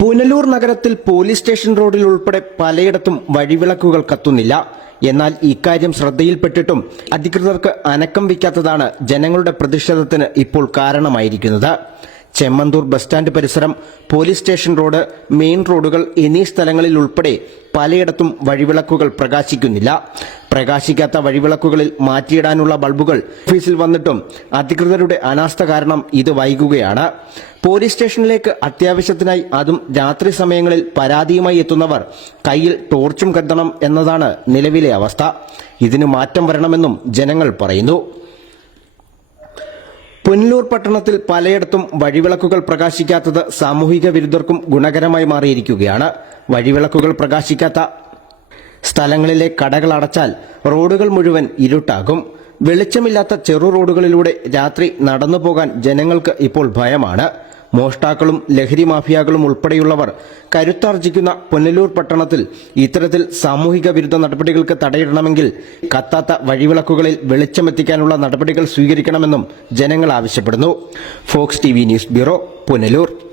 പുനലൂർ നഗരത്തിൽ police station റോഡിൽ ഉൾപ്പെടെ പലയിടത്തും വഴിവിളക്കുകൾ കത്തുന്നില്ല. എന്നാൽ ഇക്കാര്യം ശ്രദ്ധയിൽപ്പെട്ടിട്ടും അധികൃതർക്ക് അനക്കം വയ്ക്കാത്തതാണ് ജനങ്ങളുടെ പ്രതിഷേധത്തിന് ഇപ്പോൾ കാരണമായിരിക്കുന്നത്. ചെമ്മന്തൂർ ബസ് സ്റ്റാൻഡ് പരിസരം, പോലീസ് സ്റ്റേഷൻ റോഡ്, മെയിൻ റോഡുകൾ എന്നീ സ്ഥലങ്ങളിൽ ഉൾപ്പെടെ പലയിടത്തും വഴിവിളക്കുകൾ പ്രകാശിക്കുന്നില്ല. പ്രകാശിക്കാത്ത വഴിവിളക്കുകളിൽ മാറ്റിയിടാനുള്ള ബൾബുകൾ ഓഫീസിൽ വന്നിട്ടും അധികൃതരുടെ അനാസ്ഥ കാരണം ഇത് വൈകുകയാണ്. പോലീസ് സ്റ്റേഷനിലേക്ക് അത്യാവശ്യത്തിനായി, അതും രാത്രി സമയങ്ങളിൽ പരാതിയുമായി എത്തുന്നവർ കയ്യിൽ ടോർച്ചും കരുതണം എന്നതാണ് നിലവിലെ അവസ്ഥ. ഇതിന് മാറ്റം വരണമെന്നും ജനങ്ങൾ പറയുന്നു. പുനലൂർ പട്ടണത്തിൽ പലയിടത്തും വഴിവിളക്കുകൾ പ്രകാശിക്കാത്തത് സാമൂഹിക വിരുദ്ധർക്കും ഗുണകരമായി മാറിയിരിക്കുകയാണ്. വഴിവിളക്കുകൾ പ്രകാശിക്കാത്ത സ്ഥലങ്ങളിലെ കടകൾ അടച്ചാൽ റോഡുകൾ മുഴുവൻ ഇരുട്ടാകും. വെളിച്ചമില്ലാത്ത ചെറു റോഡുകളിലൂടെ രാത്രി നടന്നു പോകാൻ ജനങ്ങൾക്ക് ഇപ്പോൾ ഭയമാണ്. മോഷ്ടാക്കളും ലഹരി മാഫിയകളും ഉൾപ്പെടെയുള്ളവർ കരുത്താർജിക്കുന്ന പുനലൂർ പട്ടണത്തിൽ ഇത്തരത്തിൽ സാമൂഹിക വിരുദ്ധ നടപടികൾക്ക് തടയിടണമെങ്കിൽ കത്താത്ത വഴിവിളക്കുകളിൽ വെളിച്ചമെത്തിക്കാനുള്ള നടപടികൾ സ്വീകരിക്കണമെന്നും ജനങ്ങൾ ആവശ്യപ്പെടുന്നു. Fox TV news bureau, Punalur.